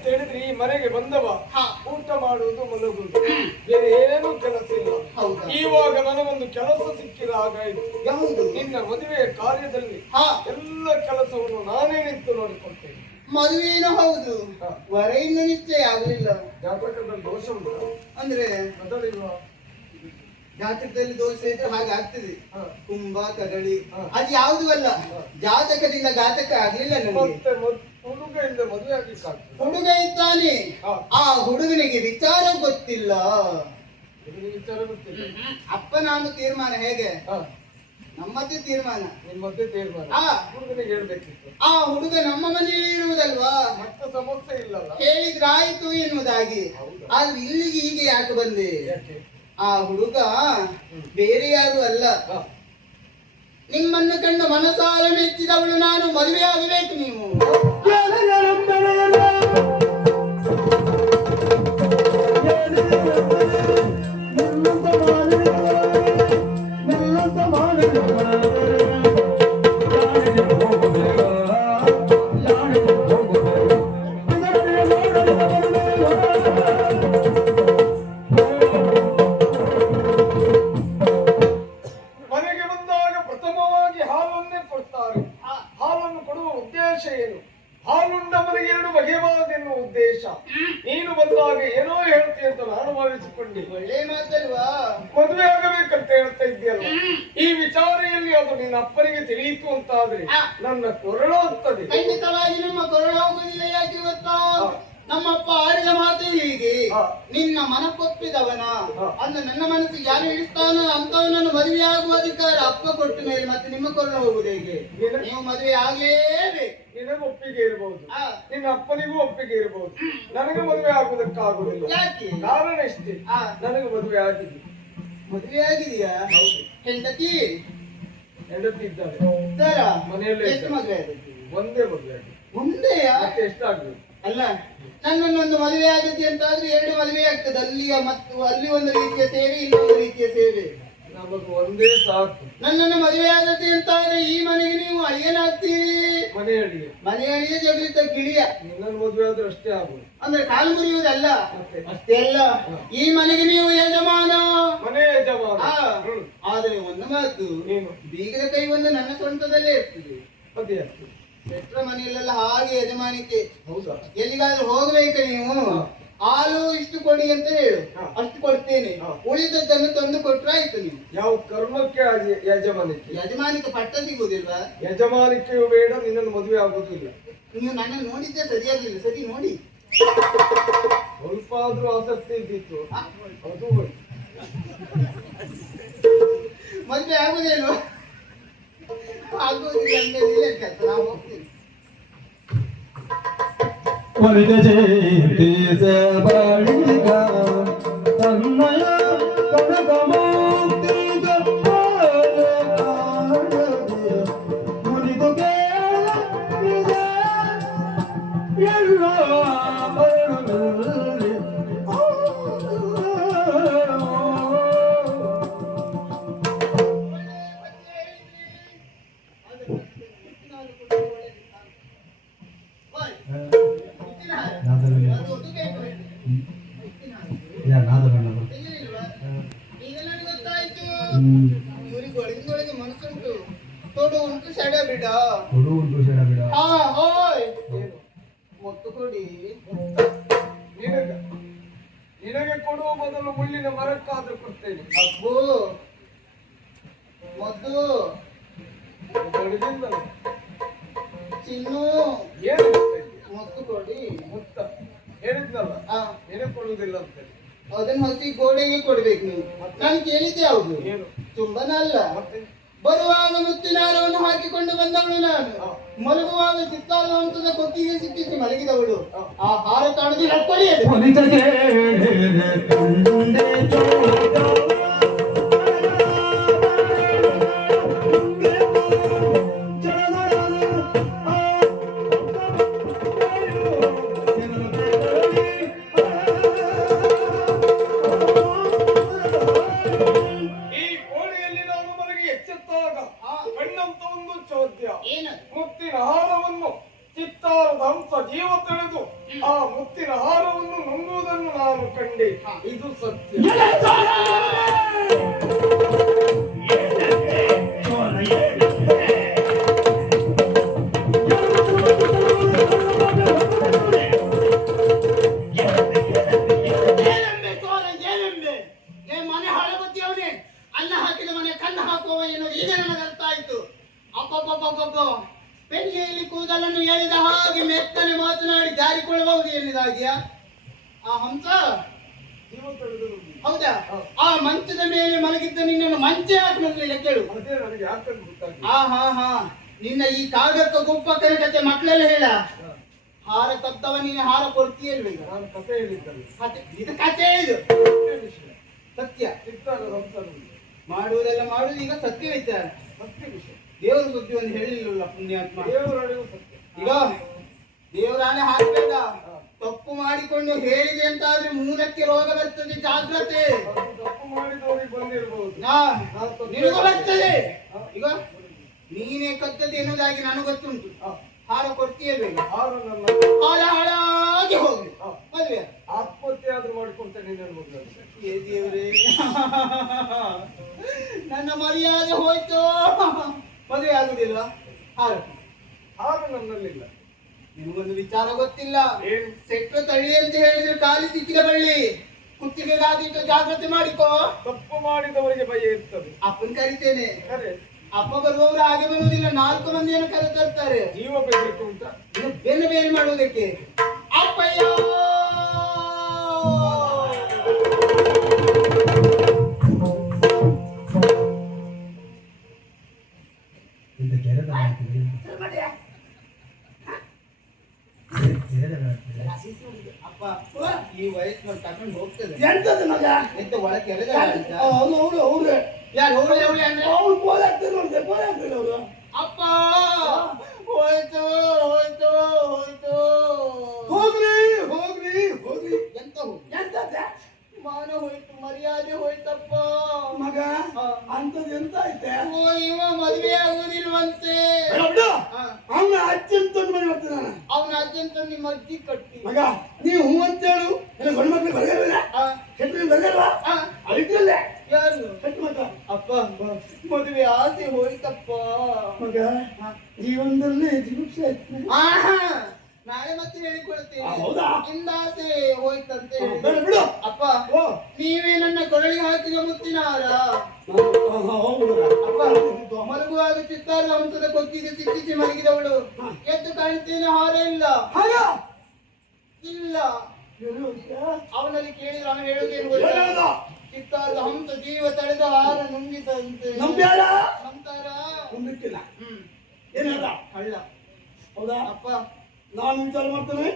ಅಂತ ಹೇಳಿದ್ರೆ ಈ ಮನೆಗೆ ಬಂದವ ಊಟ ಮಾಡುವುದು ಮಲಗುವುದು, ಬೇರೆ ಏನು ಕೆಲಸ ಇಲ್ಲ. ಇವಾಗ ನನಗೊಂದು ಕೆಲಸ ಸಿಕ್ಕಿದ ಹಾಗಾಯ್ತು. ಯಾವುದು? ನಿನ್ನ ಮದುವೆಯ ಕಾರ್ಯದಲ್ಲಿ ಎಲ್ಲ ಕೆಲಸವನ್ನು ನಾನೇ ನಿಂತು ನೋಡಿಕೊಳ್ತೇನೆ. ಮದುವೆನೂ ಹೌದು, ವರೆಯಿಂದ ನಿಶ್ಚಯ ಆಗಲಿಲ್ಲ. ಜಾತಕದಲ್ಲಿ ದೋಷ ಉಂಟು ಅಂದ್ರೆ ಮೊದಲಿಲ್ವಾ? ಜಾತಕದಲ್ಲಿ ದೋಷ ಇದ್ರೆ ಹಾಗೆ ಆಗ್ತದೆ. ಕುಂಭ ಕದಳಿ ಅದು ಯಾವುದು ಅಲ್ಲ, ಜಾತಕದಿಂದ ಘಾತಕ ಆಗ್ಲಿಲ್ಲ ನಮಗೆ. ಹುಡುಗರಿಂದ ಮದುವೆ ಆಗ್ಲಿಕ್ಕಾಗ್ತದೆ. ಹುಡುಗ ಇದ್ದಾನೆ, ಆ ಹುಡುಗನಿಗೆ ವಿಚಾರ ಗೊತ್ತಿಲ್ಲ. ವಿಚಾರ ಗೊತ್ತಿಲ್ಲ. ಅಪ್ಪ ನಾನು ತೀರ್ಮಾನ ಹೇಗೆ, ನಮ್ಮದೇ ತೀರ್ಮಾನ, ನಿಮ್ಮದೇ ತೀರ್ಮಾನ. ಹುಡುಗನಿಗೆ ಹೇಳ್ಬೇಕಿತ್ತು. ಆ ಹುಡುಗ ನಮ್ಮ ಮನೆಯಲ್ಲಿ ಇರುವುದಲ್ವಾ, ಮತ್ತೆ ಸಮಸ್ಯೆ ಇಲ್ಲಲ್ಲ, ಹೇಳಿದ್ರಾಯ್ತು ಎನ್ನುವುದಾಗಿ. ಆದ್ರೆ ಇಲ್ಲಿಗೆ ಹೀಗೆ ಯಾಕೆ ಬಂದೆ? ಆ ಹುಡುಗ ಬೇರೆ ಯಾರು ಅಲ್ಲ, ನಿಮ್ಮನ್ನು ಕಂಡು ಮನಸಾರ ಮೆಚ್ಚಿದವಳು ನಾನು. ಮದುವೆ ಆಗಬೇಕು ನೀವು. ನೀನು ಬಂದಾಗ ಏನೋ ಹೇಳ್ತೀಯ ಅಂತ ನಾನು ಭಾವಿಸಿಕೊಂಡೆ. ಒಳ್ಳೆ ಮಾತಲ್ವಾ? ಮದುವೆ ಆಗಬೇಕಂತ ಹೇಳ್ತಾ ಇದ್ದೀಯಲ್ಲ, ಈ ವಿಚಾರೆಯಲ್ಲಿ ಅದು ನಿನ್ನ ಅಪ್ಪನಿಗೆ ತಿಳಿಯಿತು ಅಂತಾದ್ರೆ ನನ್ನ ಕೊರಳು ಹೋಗ್ತದೆ. ಖಂಡಿತವಾಗಿ ನಿಮ್ಮ ಕೊರಳು ಹೋಗುದಿಲ್ಲ. ಯಾಕೆ ಗೊತ್ತಾ? ನಮ್ಮಪ್ಪ ಆಡಿದ ಮಾತು ಹೀಗೆ, ನಿನ್ನ ಮನಕ್ಕೊಪ್ಪಿದವನ ಅಂದ ನನ್ನ ಮನಸ್ಸಿಗೆ ಯಾರು ಇಳಿಸ್ತಾನೋ ಅಂತವನನ್ನು ಮದುವೆ ಆಗುವ ಅಧಿಕಾರ ಅಪ್ಪ ಕೊಟ್ಟ ಮೇಲೆ ಮತ್ತೆ ನಿಮ್ಮ ಕೊರಳು ಹೋಗುದು ಹೇಗೆ? ನೀವು ಮದುವೆ ಆಗ್ಲೇಬೇಕು. ನಿನಗೆ ಒಪ್ಪಿಗೆ ಇರಬಹುದು, ನಿನ್ನ ಅಪ್ಪನಿಗೂ ಒಪ್ಪಿಗೆ ಇರಬಹುದು, ನನಗೆ ಮದುವೆ ಆಗುವುದಕ್ಕಾಗುದಿಲ್ಲ. ಯಾಕೆ? ಕಾರಣ ಇಷ್ಟೇ, ನನಗೆ ಮದುವೆ ಆಗಿದೆ. ಮದುವೆ ಆಗಿದೆಯಾ? ಹೆಂಡತಿ ಇದ್ದಾರೆ, ಮನೆಯಲ್ಲೇ. ಎಷ್ಟು ಮದುವೆ ಆಗುತ್ತೆ? ಒಂದೇ ಮದುವೆ ಆಗಿದೆ. ಒಂದೇಯಾ? ಎಷ್ಟಾಗ್ಬೇಕು? ಅಲ್ಲ, ನನ್ನನ್ನೊಂದು ಮದುವೆ ಆಗುತ್ತೆ ಅಂತ ಆದ್ರೆ 2 ಮದುವೆ ಆಗ್ತದೆ. ಅಲ್ಲಿಯ ಮತ್ತು ಅಲ್ಲಿ ಒಂದು ರೀತಿಯ ಸೇವೆ, ಇನ್ನೊಂದು ರೀತಿಯ ಸೇವೆ. ನಮಗೆ ಒಂದೇ ಸಾಕು. ನನ್ನನ್ನು ಮದುವೆ ಆಗುತ್ತೆ ಅಂತ ಆದ್ರೆ ಈ ಮನೆಗೆ ನೀವು ಅಳಿಯನಾಗ್ತೀರಿ. ಮನೆಯಲ್ಲಿಯೇ ಜಗಲಿತ ಗಿಳಿಯ. ನಿನ್ನನ್ನು ಮದುವೆ ಆದ್ರೆ ಅಷ್ಟೇ ಆಗುದು. ಅಂದ್ರೆ ಕಾಲು ಮುರಿಯುವುದಲ್ಲ, ಅಷ್ಟೇ ಅಲ್ಲ, ಈ ಮನೆಗೆ ನೀವು ಯಜಮಾನ, ಮನೆ ಯಜಮಾನ. ಆದ್ರೆ ಒಂದು ಮಾತು, ಬೀಗದ ಕೈ ಒಂದು ನನ್ನ ಸ್ವಂತದಲ್ಲೇ ಇರ್ತದೆ. ಅದೇ ಶೆಟ್ರ ಮನೆಯಲ್ಲೆಲ್ಲ ಹಾಗೆ ಯಜಮಾನಿಕೆ. ಹೌದಾ? ಎಲ್ಲಿಗಾದ್ರೂ ಹೋಗ್ಬೇಕು ನೀವು, ಹಾಲು ಇಷ್ಟು ಕೊಡಿ ಅಂತ ಹೇಳು, ಅಷ್ಟು ಕೊಡ್ತೇನೆ, ಉಳಿದದ್ದನ್ನು ತಂದು ಕೊಟ್ರೆ ಆಯ್ತು. ನೀವು ಯಾವ ಕರ್ಮಕ್ಕೆ ಯಜಮಾನಿಕೆ ಪಟ್ಟ ಸಿಗುವುದಿಲ್ವಾ? ಯಜಮಾನಿಕೆಯು ಬೇಡ, ನಿನ್ನನ್ನು ಮದುವೆ ಆಗೋದು ಇಲ್ಲ. ನೀವು ನನ್ನ ನೋಡಿದ್ದೆ ಸರಿಯಾಗಲಿಲ್ಲ. ಸರಿ ನೋಡಿ, ಸ್ವಲ್ಪ ಆದ್ರೂ ಆಸಕ್ತಿ ಇದ್ದಿತ್ತು, ಅದು ಮದುವೆ ಆಗುದೇನು ಆಗುವುದಿಲ್ಲ ಅಂತ ನಾವು ಹೋಗ್ತೀವಿ. ತನ್ನಯ ಮುರಿದು ಎಲ್ಲ ಇವರಿಗೆ ಮನಸ್ಸುಂಟು, ತೊಡು ಉಂಟು ಸೆಡ ಬಿಡ. ಮೊತ್ತು ಕೊಡಿ. ನಿನಗೆ ಕೊಡುವ ಮೊದಲು ಮುಳ್ಳಿನ ಮರಕ್ಕಾದ್ರೂ ಕೊಡ್ತೇನೆ. ಅಬ್ಬೋ ಮೊದ್ದು ಚಿನ್ನು ಏನು ಮೊತ್ತು ಕೊಡಿ. ಮುತ್ತ ಹೇಳಿದ್ನಲ್ಲ, ನಿನಗೆ ಕೊಡುವುದಿಲ್ಲ ಅಂತ. ಅದನ್ನ ಹಸಿ ಗೋಡೆಗೆ ಕೊಡ್ಬೇಕು ನೀವು. ನಾನು ಕೇಳಿದ್ದೆ ಯಾವುದು? ತುಂಬನ ಅಲ್ಲ. ಬರುವಾಗ ಮುತ್ತಿನಾರವನ್ನು ಹಾಕಿಕೊಂಡು ಬಂದವಳು ನಾನು, ಮಲಗುವಾಗ ಚಿತ್ತಾರ ಹಂತದ ಕೊಕ್ಕಿಗೆ ಸಿಕ್ಕಿಸಿ ಮಲಗಿದವಳು. ಆ ಹಾರ ಕಾಣದಿ ಹಟ್ಕೊಳ್ಳಿ. ಮುತ್ತಿನ ಹಾರವನ್ನು ಚಿತ್ತಾರದ ಹಂಸ ಜೀವ ತಿಳಿದು ಆ ಮುತ್ತಿನ ಹಾರವನ್ನು ನುಂಗುವುದನ್ನು ನಾನು ಕಂಡೆ. ಇದು ಸತ್ಯ. ಮನೆ ಹಾಳಬತ್ತಿಯವನೇ ಅನ್ನ ಹಾಕಿದ ಮನೆ ಕಣ್ಣು ಹಾಕುವ ಎನ್ನುವುದು ಈಗ ನನಗೆ ಅರ್ಥ ಆಯ್ತು. ಅಪ್ಪಪ್ಪಪ್ಪಪ್ಪ ಪೆನ್ನಿಯಲ್ಲಿ ಕೂದಲನ್ನು ಎಳೆದ ಹಾಗೆ ಮೆತ್ತನೆ ಮಾತನಾಡಿ ಜಾರಿಕೊಳ್ಳಬಹುದು ಎನ್ನುವುದಾಗಿಯಾ ಆ ಹಂಸ? ಹೌದಾ? ಆ ಮಂಚದ ಮೇಲೆ ಮಲಗಿದ್ದ ನಿನ್ನನ್ನು ಮಂಚೆ ಹಾಕಿ ಮೊದಲಿಗೆ ಕೇಳು. ಹಾ ನಿನ್ನ ಈ ಕಾಗಕ್ಕ ಗುಪ್ಪ ಕತೆ ಮಕ್ಕಳೆಲ್ಲ ಹೇಳ ಹಾರ ಕತ್ತವ ನೀನು ಹಾರ ಕೊಡ್ತೀಯಲ್ವ? ಈಗ ನಾನು ಕಥೆ ಹೇಳಿದ್ದಲ್ಲ, ಇದು ಕಥೆ ಇದು ಸತ್ಯ. ಮಾಡುವುದೆಲ್ಲ ಮಾಡುದು ಈಗ ಸತ್ಯ ವಿಚಾರ, ಸತ್ಯ ವಿಷಯ. ದೇವರ ಬುದ್ಧಿ ಒಂದು ಹೇಳಿಲ್ಲ ಪುಣ್ಯಾತ್ಮ. ದೇವರೊಳಗೂ ಸತ್ಯ. ಈಗ ದೇವರಾಣೆ ಹಾಕಬೇಡ. ತಪ್ಪು ಮಾಡಿಕೊಂಡು ಹೇಳಿದೆ ಅಂತಾದ್ರೆ ಮೂಲಕ್ಕೆ ರೋಗ ಬರ್ತದೆ, ಜಾಗ್ರತೆ. ತಪ್ಪು ಮಾಡಿದವರಿಗೆ ಬಂದಿರಬಹುದು, ನಿನಗೂ ಬರ್ತದೆ. ಈಗ ನೀನೇ ಕದ್ದದ್ದು ಎನ್ನುವುದಾಗಿ ನನಗೆ ಗೊತ್ತುಂಟು. ಹಾರ ಕೊಡ್ತೀಯಲ್ವ? ಹಾರ ನನ್ನ ಹಾಳ ಹಾಳಾಗಿ ಹೋಗ್ಲಿ ಮದುವೆ. ಆತ್ಮಹತ್ಯೆ ಆದ್ರೂ ಮಾಡ್ಕೊಳ್ತೇನೆ ಮದುವೆ. ಏ ದೇವರೇ, ನನ್ನ ಮರ್ಯಾದೆ ಹೋಯ್ತು. ಮದುವೆ ಆಗುದಿಲ್ಲ. ಹಾರ ಹಾರ ನನ್ನಲ್ಲಿಲ್ಲ. ನಿಮಗೊಂದು ವಿಚಾರ ಗೊತ್ತಿಲ್ಲ. ಏನು? ಸೆಟ್ಟ ತಳಿ ಅಂತ ಹೇಳಿದ್ರೆ ಕಾಲಿ ಸಿಕ್ಕಿದ ಬಳ್ಳಿ, ಕುತ್ತಿಗೆಗಾದಿಟ್ಟು ಜಾಗ್ರತೆ ಮಾಡಿಕೋ. ತಪ್ಪು ಮಾಡಿದವರಿಗೆ ಭಯ ಇರ್ತದೆ. ಅಪ್ಪನ್ ಕರಿತೇನೆ. ಸರಿ, ಅಪ್ಪ ಬರುವವರು ಹಾಗೆ ಬರುವುದಿಲ್ಲ, 4 ಮಂದಿಯನ್ನು ಕರೆತರ್ತಾರೆ. ಜೀವ ಬೇಕಿತ್ತು ಅಂತ ಬೆನ್ನು ಬೇರೆ ಮಾಡುವುದಕ್ಕೆ. ಅಪ್ಪಯ್ಯ ಅಪ್ಪ ಈ ವಯಸ್ಸಿನಲ್ಲಿ ತಕೊಂಡು ಹೋಗ್ತದೆ. ಎಂತದ ಮಗ? ಎಂತ ಒಳಗೆ ಕೆಳಗೆ ಅವ್ರು ಯಾರು ಹೋಗ್ಲಿ ಹೋಗ್ಲಿ ಅಂದ್ರೆ ಅವ್ರು ಬೋಲ್ ಹಾಕ್ತಾರೆ ನೋಡಿದೆ, ಬೋಲ್ ಹಾಕ್ತಾರೆ ಅವರು. ಅಪ್ಪ ಹೋಯ್ತು ಹೋಯ್ತು ಹೋಯ್ತು. ಹೋಗ್ರಿ ಹೋಗ್ರಿ ಹೋಗ್ರಿ. ಎಂತ ಹೋಗಿ? ಎಂತದ ಮಾನ ಹೋಯ್ತು, ಮರ್ಯಾದೆ ಹೋಯ್ತಪ್ಪ. ಮಗ ಅಂತದ್ ಎಂತ ಐತೆ? ಓ ಇವ ಮದುವೆ ಆಗುದಿಲ್ವಂತೆ. ಅವನ ಅಜ್ಜನ್ ತಂದು ಮನೆ ಹೋಗ್ತೇನೆ ನಾನು. ಅವನ ಅಜ್ಜಂತ ನಿಮ್ಮ ಅಜ್ಜಿ ಕಟ್ಟಿ. ಮಗ ನೀವು ಹೂ ಅಂತ ಹೇಳು. ಎಲ್ಲ ಗಂಡು ಮಕ್ಳು ಬರಗಲ್ವಲ್ಲ, ಹೆಣ್ಣು ಬರಗಲ್ವಾ? ಅಳಿದ್ರಲ್ಲೇ ಯಾರು? ಹೆಣ್ಣು ಮಗ. ಅಪ್ಪ ಮದುವೆ ಆಸೆ ಹೋಯ್ತಪ್ಪ. ಮಗ ಜೀವನದಲ್ಲಿ ಜಿಗುಪ್ಸೆ ಆಯ್ತು. ಆಹಾ ನಾಳೆ ಮತ್ತೆ ಹೇಳಿಕೊಳ್ತೇನೆ. ಹೌದಾ? ಇಂದಾಸೆ ಹೋಯ್ತಂತೆ ಹೇಳಿ. ಬೇಡ ಬಿಡು. ಅಪ್ಪ ಓ ನೀವೇ ನನ್ನ ಕೊರಳಿಗೆ ಹಾಕಿದ ಮುತ್ತಿನ ಹಾರ. ಅಪ್ಪ ಮಲಗುವಾಗ ಚಿತ್ತಾರ ಹಂಸದ ಕೊಕ್ಕಿಗೆ ಸಿಕ್ಕಿಸಿ ಮಲಗಿದವಳು ಎದ್ದು ಕಾಣ್ತೇನೆ, ಹಾರ ಇಲ್ಲ. ಹಾಗ ಇಲ್ಲ ಅವನಲ್ಲಿ ಕೇಳಿದ್ರೆ ಅವನು ಹೇಳುವುದೇನು ಗೊತ್ತಾ? ಚಿತ್ತಾರದ ಹಂಸ ಜೀವ ತಳೆದ ಹಾರ ನುಂಗಿತಂತೆ. ನಂಬ್ಯಾರ ನಂತರ ನಂಬಿಟ್ಟಿಲ್ಲ. ಏನಾದ ಕಳ್ಳ. ಹೌದಾ? ಅಪ್ಪ ನಾನು ವಿಚಾರ ಮಾಡ್ತೇನೆ.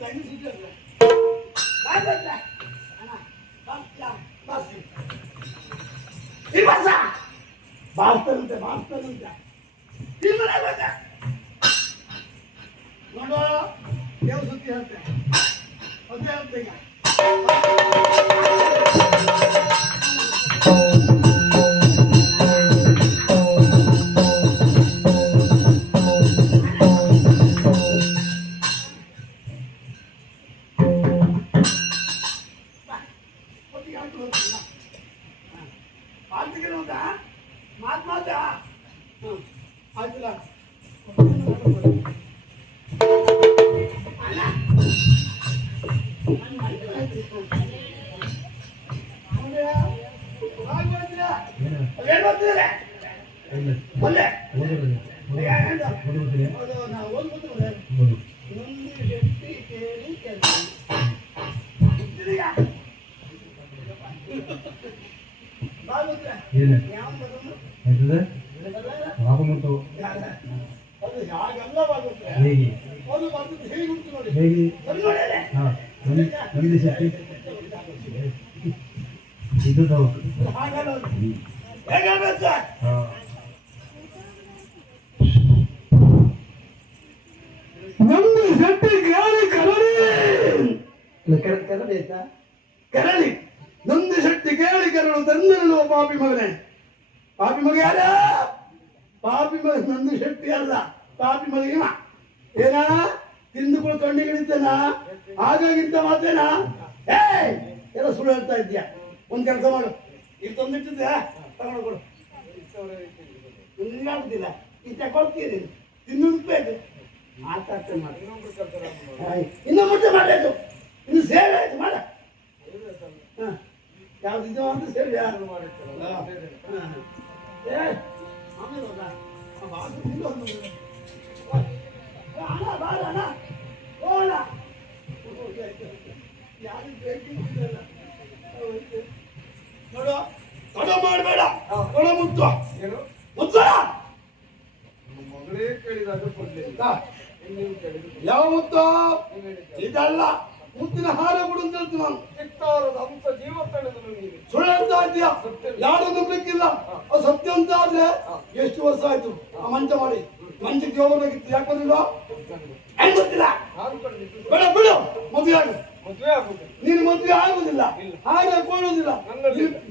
ತಂಗಿ ಸುದ್ದಿ ಅಲ್ಲ ಬಾಯ್ಬಟ್ಟ ಅಣ್ಣ ಬಾಸ್ ಈ ಬಾಸ ಬಾಸ್ತಂತೆ ಈ ಮನೆ ಬಂದ ನೋಡುವ ದೇವ ಸುದ್ದಿ ಹೇಳ್ತೆ ಅದೇ ಹೇಳ್ತೆ ಈಗ ಇದು ಡೌಟ್ ನಮ್ದು ಶೆಟ್ಟಿ ಗಾಳಿ ಕರಳಿ ನಂದು ಶೆಟ್ಟಿ ಕೇಳಿ ಕರಳು ತಂದನು ಪಾಪಿ ಮಗನೇ ಪಾಪಿ ಮಗ ಯಾರ ಪಾಪಿ ಮಗ ನಂದು ಶೆಟ್ಟಿ ಅಲ್ಲ ಪಾಪಿ ಮಗ ಇವ ಏನ ತಿಂದುಕೊಂಡು ಕಣ್ಣಿಗಿಡಿತೇನ ಹಾಗಾಗಿಂತ ಮಾತೇನಾ ಏ ಎಲ್ಲ ಸುಳ್ಳು ಹೇಳ್ತಾ ಇದ್ಯಾ ಒಂದ್ ಕೆಲಸ ಮಾಡು ಈಗ ತಂದಿಟ್ಟಿದ್ಯಾ ತಗೊಂಡು ಕೊಡು ನಿನ್ಗಾಗುದಿಲ್ಲ ಈಗ ತಗೊಳ್ತೀನಿ ತಿನ್ನೋದಕ್ಕೆ ಬೇಕು ಮಾತಾಡ್ತೇನೆ ಮಾಡಿ ಇನ್ನು ಮುಂದೆ ಮಾಡಬೇಕು ಇನ್ನು ಸೇವೆ ಆಯ್ತು ಮಾಡ ಯಾವ್ದಿದ್ದೋ ಅಂತ ಸೇರಿ ಯಾರು ಏ ಆಮೇಲೆ ಅಣ್ಣ ಬಾರ ಅಣ್ಣ ಹೋಣ ನೋಡು ತಡ ಮಾಡಬೇಡ ಒಳ ಮುತ್ತು ಮುತ್ತ ಮಗಳೇ ಕೇಳಿದಾಗ ಕೊಡ್ಲಿಲ್ಲ ನೀವು ಕೇಳಿದ್ರು ಯಾವ ಮುತ್ತು ಇದಲ್ಲ ಮುತ್ತಿನ ಹಾರ ಕೊಡು ಅಂತ ಹೇಳ್ತೀನಿ ನಾನು ಚಿತ್ತಾರದ ಅಂಶ ಜೀವ ತಳೆದು ನೀನು ಸುಳ್ಳು ಅಂತ ಇದ್ದೀಯ ಯಾರು ನಂಬಲಿಕ್ಕಿಲ್ಲ ಅದು ಸತ್ಯ ಅಂತ ಆದ್ರೆ ಎಷ್ಟು ವರ್ಷ ಆಯ್ತು ಆ ಮಂಚ ಮಾಡಿ ಮಂಚಕ್ಕೆ ಹೋಗಬೇಕಿತ್ತು ಯಾಕೆ ಬಂದಿಲ್ಲ ಹೆಂಗ್ ಗೊತ್ತಿಲ್ಲ ನಾನು ಕಂಡಿದ್ದು ಬೇಡ ಬಿಡು ಮದುವೆ ಆಗು ಮದುವೆ ಆಗುದು ನೀನು ಮದುವೆ ಆಗುದಿಲ್ಲ ಹಾಗೆ ಕೊಡುವುದಿಲ್ಲ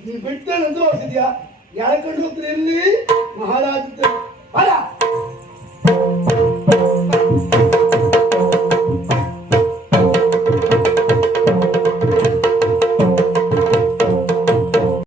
ನೀನು ಬಿಟ್ಟೆ ಅಂತ ಹೋಗ್ತಿದ್ಯಾ ಯಾರ ಕಂಡು ಹೋಗ್ತೀನಿ ಎಲ್ಲಿ ಮಹಾರಾಜ ಅಲ್ಲ